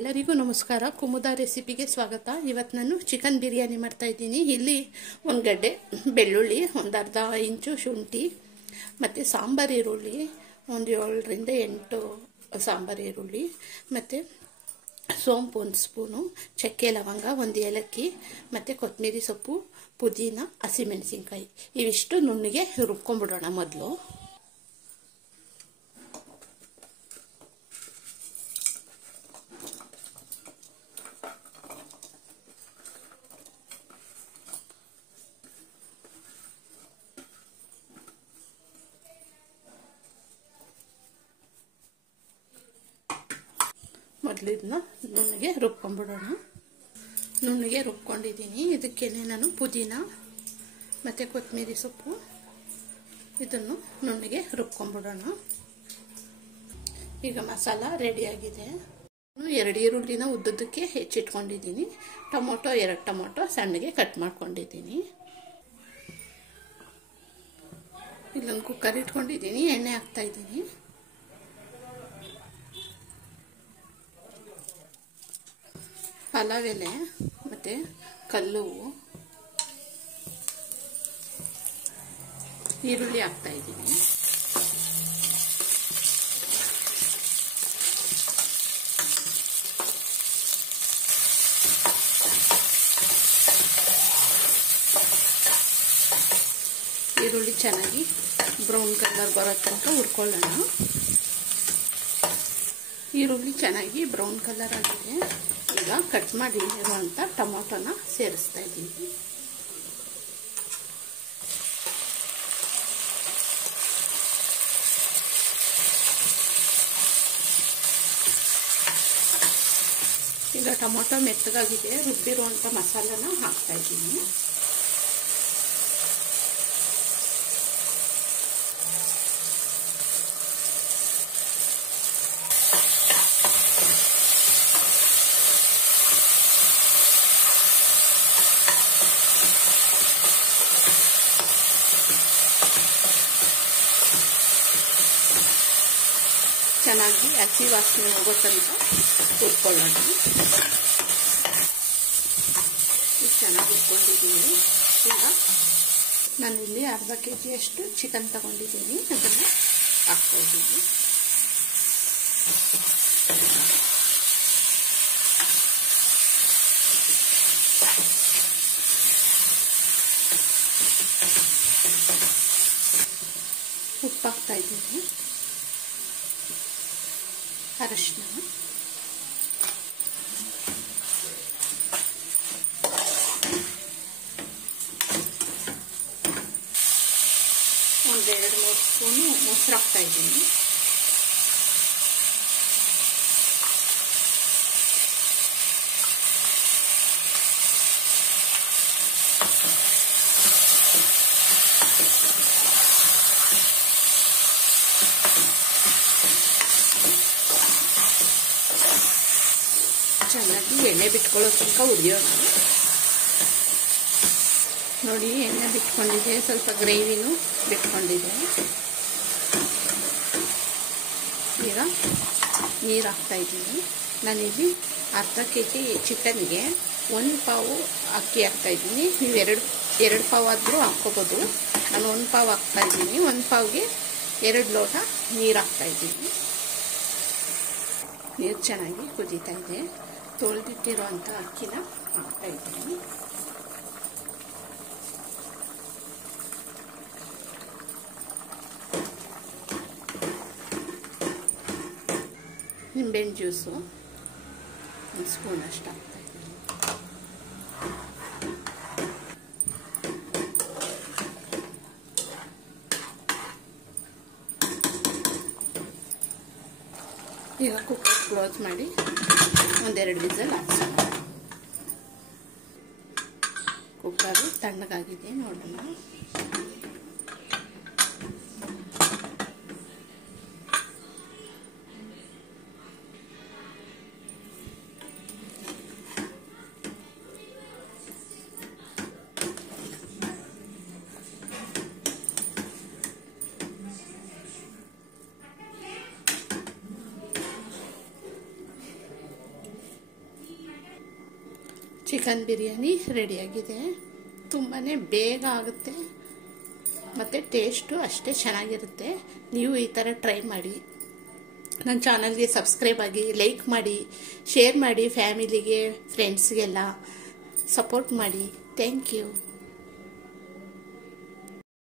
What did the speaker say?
ಎಲ್ಲರಿಗೂ ನಮಸ್ಕಾರ. ಕುಮುದ ರೆಸಿಪಿಗೆ ಸ್ವಾಗತ. ಇವತ್ತು ನಾನು ಚಿಕನ್ ಬಿರಿಯಾನಿ ಮಾಡ್ತಾ ಇದ್ದೀನಿ. ಇಲ್ಲಿ ಒಂದು ಗಡ್ಡೆ ಬೆಳ್ಳುಳ್ಳಿ, ಒಂದು ಅರ್ಧ ಇಂಚು ಶುಂಠಿ, ಮತ್ತು ಸಾಂಬಾರು ಈರುಳ್ಳಿ ಒಂದು 7 ರಿಂದ 8 ಸಾಂಬಾರು ಈರುಳ್ಳಿ, ಮತ್ತು ಸೋಂಪು 1 ಸ್ಪೂನು, ಚಕ್ಕೆ ಲವಂಗ, 1 ಏಲಕ್ಕಿ, ಮತ್ತು ಕೊತ್ತಂಬರಿ ಸೊಪ್ಪು, ಪುದೀನ, ಹಸಿಮೆಣಸಿನ್ಕಾಯಿ ಇವಿಷ್ಟು ನುಣ್ಣಗೆ ರುಬ್ಕೊಂಡ್ಬಿಡೋಣ. ಮೊದಲು ಇದನ್ನ ನುಣ್ಣಗೆ ರುಬ್ಕೊಂಡ್ಬಿಡೋಣ. ನುಣ್ಣಗೆ ರುಬ್ಕೊಂಡಿದ್ದೀನಿ. ಇದಕ್ಕೇನೆ ನಾನು ಪುದೀನ ಮತ್ತು ಕೊತ್ತಂಬರಿ ಸೊಪ್ಪು ಇದನ್ನು ನುಣ್ಣಗೆ ರುಬ್ಕೊಂಡ್ಬಿಡೋಣ. ಈಗ ಮಸಾಲ ರೆಡಿಯಾಗಿದೆ. 2 ಈರುಳ್ಳಿನ ಉದ್ದುದ್ದಕ್ಕೆ ಹೆಚ್ಚಿಟ್ಕೊಂಡಿದ್ದೀನಿ. ಟೊಮೊಟೊ 2 ಟೊಮೊಟೊ ಸಣ್ಣಗೆ ಕಟ್ ಮಾಡ್ಕೊಂಡಿದ್ದೀನಿ. ಇಲ್ಲೊಂದು ಕುಕ್ಕರ್ ಇಟ್ಕೊಂಡಿದ್ದೀನಿ. ಎಣ್ಣೆ ಹಾಕ್ತಾ ಇದ್ದೀನಿ. ಪಲಾವ್ ಎಲೆ ಮತ್ತು ಕಲ್ಲುವು, ಈರುಳ್ಳಿ ಹಾಕ್ತಾ ಇದ್ದೀನಿ. ಈರುಳ್ಳಿ ಚೆನ್ನಾಗಿ ಬ್ರೌನ್ ಕಲರ್ ಬರೋ ತನಕ ಹುರ್ಕೊಳ್ಳೋಣ. ಈರುಳ್ಳಿ ಚೆನ್ನಾಗಿ ಬ್ರೌನ್ ಕಲರ್ ಆಗಿದೆ. ಈಗ ಕಟ್ ಮಾಡಿರುವಂಥ ಟೊಮೊಟೊನ ಸೇರಿಸ್ತಾ ಇದ್ದೀನಿ. ಈಗ ಟೊಮೊಟೊ ಮೆತ್ತಗಾಗಿದೆ. ರುಬ್ಬಿರುವಂಥ ಮಸಾಲನ ಹಾಕ್ತಾ ಇದ್ದೀನಿ. ಚೆನ್ನಾಗಿ ಹಸಿ ವಾಸನೆ ಹೋಗೋ ತನಕ ಹುರ್ಕೊಳ್ಳೋಣ. ಇದು ಚೆನ್ನಾಗಿ ಹುರ್ಕೊಂಡಿದ್ದೀನಿ. ಈಗ ನಾನಿಲ್ಲಿ ಅರ್ಧ kg ಚಿಕನ್ ತಗೊಂಡಿದ್ದೀನಿ. ಅದನ್ನು ಹಾಕ್ತಾ ಇದ್ದೀನಿ. ಉಪ್ಪು ಹಾಕ್ತಾ ಇದ್ದೀನಿ. ಅರಿಶಿನ, ಒಂದು 2-3 ಸ್ಪೂನು ಮೊಸರು ಹಾಕ್ತಾ ಇದ್ದೀನಿ. ಚೆನ್ನಾಗಿ ಎಣ್ಣೆ ಬಿಟ್ಕೊಳ್ಳೋ ತನಕ ಹುರಿಯೋಣ. ನೋಡಿ, ಎಣ್ಣೆ ಬಿಟ್ಕೊಂಡಿದೆ, ಸ್ವಲ್ಪ ಗ್ರೇವಿನೂ ಬಿಟ್ಕೊಂಡಿದೆ. ಈಗ ನೀರು ಹಾಕ್ತಾ ಇದ್ದೀನಿ. ನಾನಿಲ್ಲಿ ಅರ್ಧ kg ಚಿಕನ್ಗೆ 1 ಪಾವು ಅಕ್ಕಿ ಹಾಕ್ತಾ ಇದ್ದೀನಿ. ನೀವು ಎರಡು ಪಾವು ಆದರೂ ಹಾಕ್ಕೋಬೋದು. ನಾನು 1 ಪಾವು ಹಾಕ್ತಾ ಇದ್ದೀನಿ. 1 ಪಾವ್ಗೆ 2 ಲೋಟ ನೀರು ಹಾಕ್ತಾ ಇದ್ದೀನಿ. ನೀರು ಚೆನ್ನಾಗಿ ಕುದೀತಾ ಇದೆ. ತೊಳೆದಿಟ್ಟಿರುವಂಥ ಅಕ್ಕಿನ ಹಾಕ್ತಾ ಇದ್ದೀನಿ. ನಿಂಬೆಹಣ್ಣು ಜ್ಯೂಸು 1 ಸ್ಪೂನ್ ಅಷ್ಟು ಹಾಕ್ತಾ ಇದ್ದೀನಿ. ಈಗ ಕುಕ್ಕರ್ ಕ್ಲೋಸ್ ಮಾಡಿ 1-2 ವಿಸಲ್ ಹಾಕ್ಸೋಣ. ಕುಕ್ಕರು ತಣ್ಣಗಾಗಿದೆ, ನೋಡೋಣ. ಚಿಕನ್ ಬಿರಿಯಾನಿ ರೆಡಿಯಾಗಿದೆ. ತುಂಬಾ ಬೇಗ ಆಗುತ್ತೆ ಮತ್ತು ಟೇಸ್ಟು ಅಷ್ಟೇ ಚೆನ್ನಾಗಿರುತ್ತೆ. ನೀವು ಈ ಥರ ಟ್ರೈ ಮಾಡಿ. ನನ್ನ ಚಾನಲ್ಗೆ ಸಬ್ಸ್ಕ್ರೈಬ್ ಆಗಿ, ಲೈಕ್ ಮಾಡಿ, ಶೇರ್ ಮಾಡಿ, ಫ್ಯಾಮಿಲಿಗೆ ಫ್ರೆಂಡ್ಸ್ಗೆಲ್ಲ ಸಪೋರ್ಟ್ ಮಾಡಿ. Thank you.